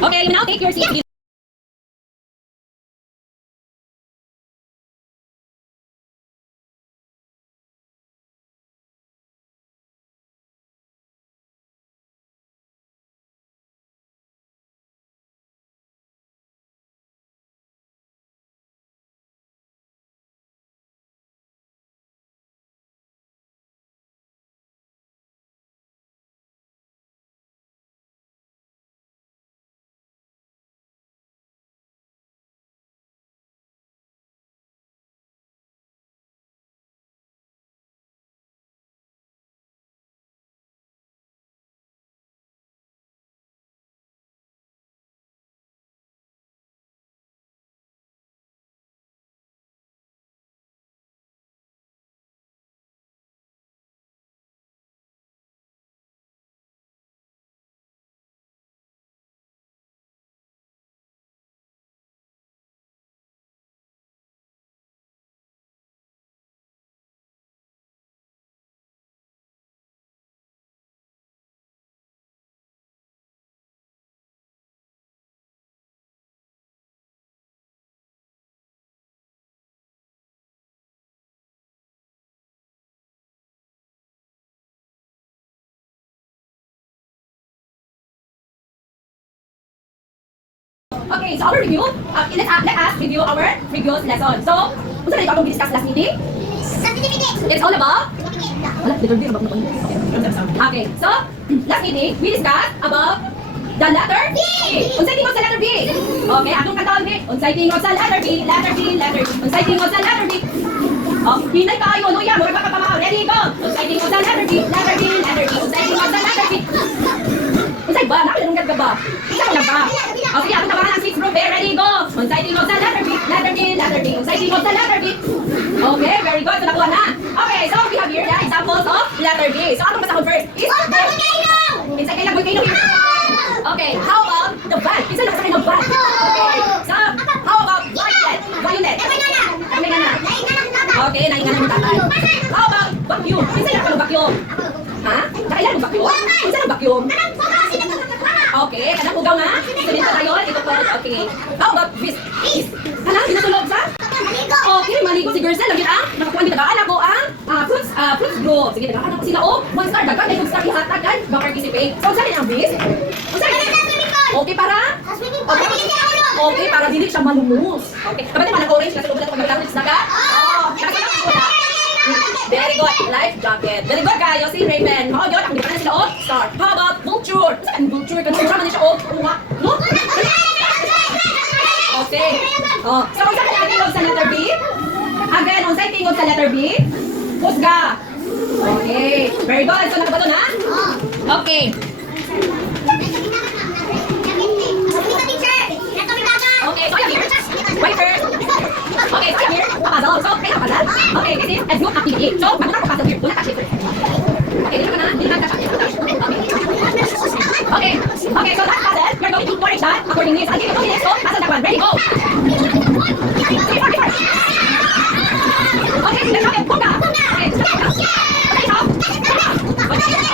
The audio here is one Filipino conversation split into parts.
Okay, you now take your seat. Okay, so our review, let us review our previous lesson. So, kung saan ito discuss last meeting? It's all about? Okay, so, last meeting, we discussed about the letter B. Unsay tingog sa letter B? Okay, atong katawag ni, unsay tingog sa letter B, letter B, letter B. Unsay tingog sa letter B. Oh, hinay kayo, no ya, mura pa pamakaw. Ready, go! Unsay tingog sa letter B, letter B, letter B. Unsay tingog sa letter B. Unsay ba? Nakalanggad ka ba? Isa ko lang ba? O sige, ako tawagan ang 6 group. Ready, go! Unsay tingog sa letter B, letter B, letter B. Unsay tingog sa letter B. Okay, very good. So nakuha na. Okay, so we have here the examples of letter B. So atong basahon first is volcano. Insay kailang volcano here. Okay, how about the van? Isa na kasama ng van. Okay, so how about violet? Violet. Banana. Okay, nainganan ng tatay. How about vacuum? Isa na kasama ng vacuum. Ha? Kailan ng vacuum? Isa ng vacuum. Okay, kanang ugaw nga. Sunod sa tayo. Ito po. Okay. How about this? Kanang sinatulog sa? Okay, maligo si Gerzel. Lagi ang nakakuha ni tagaan ako ang fruits group. Sige, tagaan ako sila. Oh, one star. Dagan. May star ihatag kan. Mag-participate. So, saan ang bis? Okay, para? Okay, para dili siya malumos. Okay. Kapatid man ang orange kasi lubot ako maglalaro sa dagat. Oh, nakasagot ko na. Very good. Life jacket. Very good kayo. Si Raven. Mao yun. Ang diferensya sila. Oh, star. How about vulture? Saan vulture? Kanang mura man niya siya. Oh, uwa. No? Okay. Oh, so kung saan tingog sa letter B? Again, kung saan tingog sa letter B? Husga. Okay. Very good. So nakabato na? Okay. Okay, so I'm here. Wait first. Okay, so I'm here. Puzzle. So, kaya puzzle. Okay, this is a group activity. So, magandang puzzle here. Una touch it first. Okay, dito ka na. Dito na touch it. Okay. Okay, so that puzzle, we're going to arrange that accordingly. So, I'll give you 2 minutes. So, puzzle that one. Ready, go. Okay, let's have it. Bunga. Okay, okay, so. Okay, sige, wala na. Go.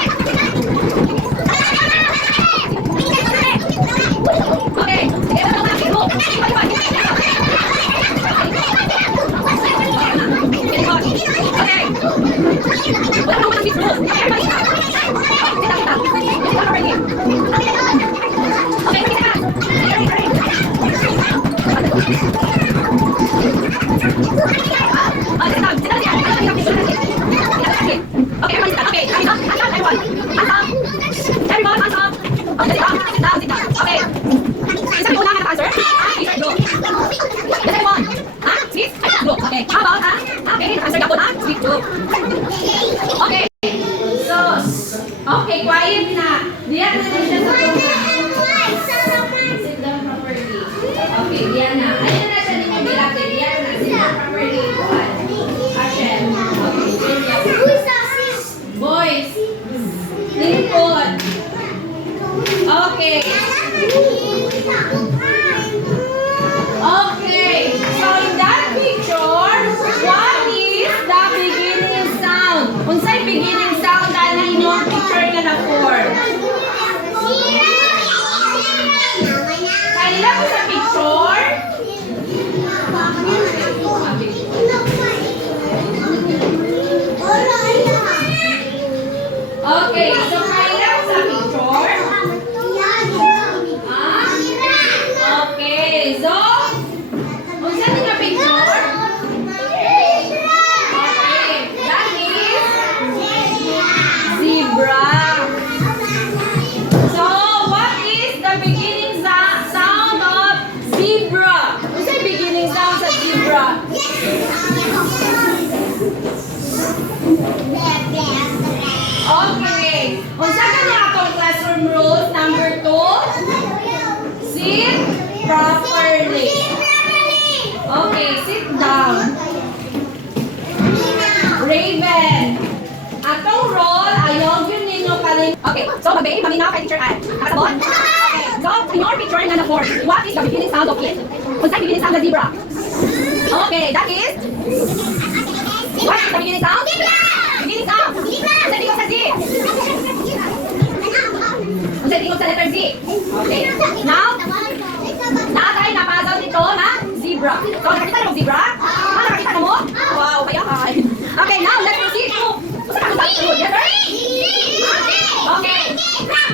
Okay, so in that picture, what is the beginning sound? Unsay beginning sound dahil na inyong picture nga na form? Kanila ko sa picture? Okay, so kanila ko sa picture? Okay, so unsa ni nga picture? Okay, that is zebra. So, what is the beginning sound of zebra? What's the beginning sound of zebra? Okay. Unsa ka niya atong classroom rules number 2? Sit properly. Okay, sit down. Raven. Atong role, ayaw yun ninyo pa rin. Okay, so mag-behave, maminaw kay Teacher Ann. Nakasabot? Okay, so in your picture nga na form, what is the beginning sound of it? Unsay beginning sound of zebra? Okay, that is? What is the beginning sound? Beginning sound? Unsay tingog sa Z? Unsay tingog sa letter Z? Okay, now, natay napasal dito na zebra. So, nakakita na mo zebra? Nakakita na mo? Wow, bayakan. Okay, now let's proceed to usa ka sa letter? Okay.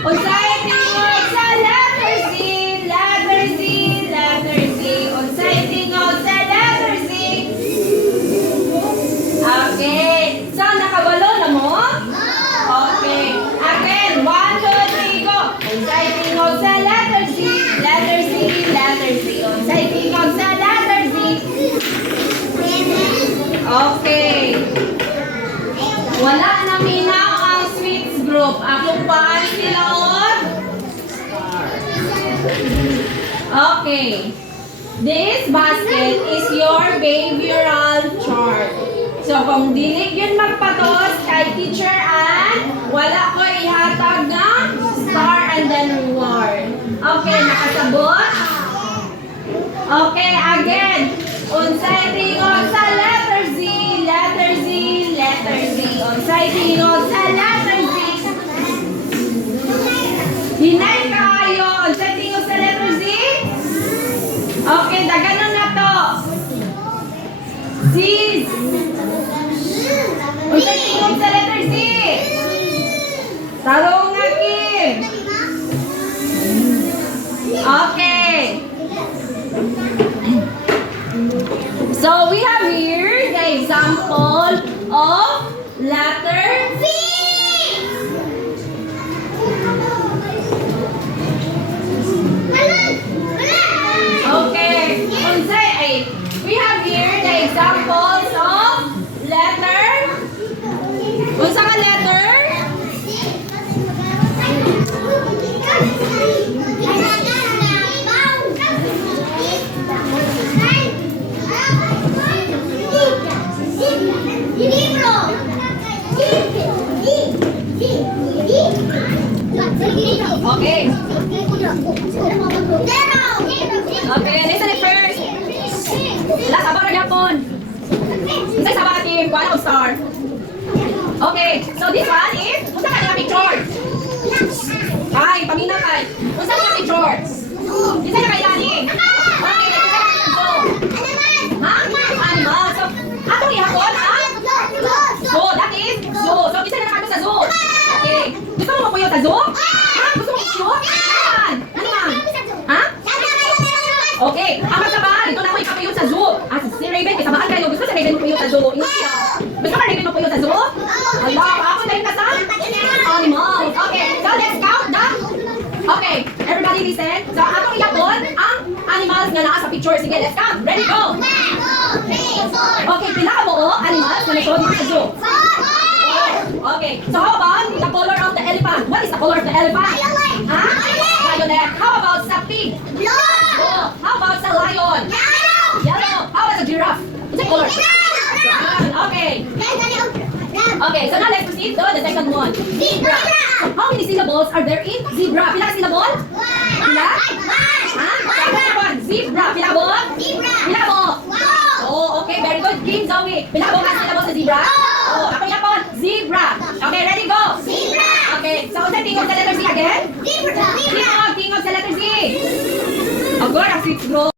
Unsay tingog sa letter Z? Letter Z, letter Z. Unsay tingog sa letter Z? Okay. So, nakabalo na mo? Okay. Again, 1, 2, 3, go. Unsay tingog sa letter Z? Letter Z, letter Z. Unsay tingog sa letter Z? Okay. Wala na minaw ang sweets group. Akong paan sila on? Okay. This basket is your behavioral chart. So, kung dinig yun magpatos kay Teacher Ann, wala ko ihatag na star and then reward. Okay, nakasabot? Okay, again. Unsay tingog sa letter Z, letter Z, letter Z. Unsay tingog sa letter Z. Hinay kayo. Unsay tingog sa letter Z? Okay, daganon na to. Z. Unsay tingog sa letter Z? Tarong nga, Kim. Okay. So we have here the example of letter V. Okay. We have here the examples of letter. Unsa ka letter? Okay. Okay, listen it first. Last about na yapon. Say sa mga team, kuha na star. Okay, so this one is, unsa ka nila picture? Ay, pamina kay. Unsa ka picture? Isa na kay Lani. Okay, so. Ha? Animal. So, atong ihapon, ha? So, that is zoo. So, isa na naman sa zoo. Okay. Gusto mo mapuyo sa zoo? Ha? Gusto mo mapuyo? Saan? Ano man? Ha? Okay. Ama sa bahay. Ito na ako ipapuyo sa zoo. Si Raven, kasamahan kayo. Gusto sa Raven mapuyo sa zoo. Ingat siya. Gusto ka Raven mapuyo sa zoo? Allah, ako dahil ka sa animals. Okay. So, let's count the. Okay. Everybody listen. So, atong ihapon ang animals nga naa sa picture. Sige, let's count. Ready, go. Okay, pila ka mo animals na nasa dito sa zoo? Okay, so how about the color of the elephant? What is the color of the elephant? Huh? Violet. How about the pig? Blue. How about the lion? Yellow. How about the giraffe? What's the color? Brown. Okay. Okay, so now let's proceed to the second one. Zebra. How many syllables are there in zebra? Pila ka syllable? Pila? Zebra. Pilabot? Zebra. Pilabot. Wow. Oh, okay. Very good. Game Zoe. Pilabot ka pilabot sa zebra? Oh, ako yapon. Zebra. Okay, ready, go. Zebra. Okay, so unsa tingog sa letter Z again? Zebra. Zebra. Tingog sa letter Z. Agora, six bro.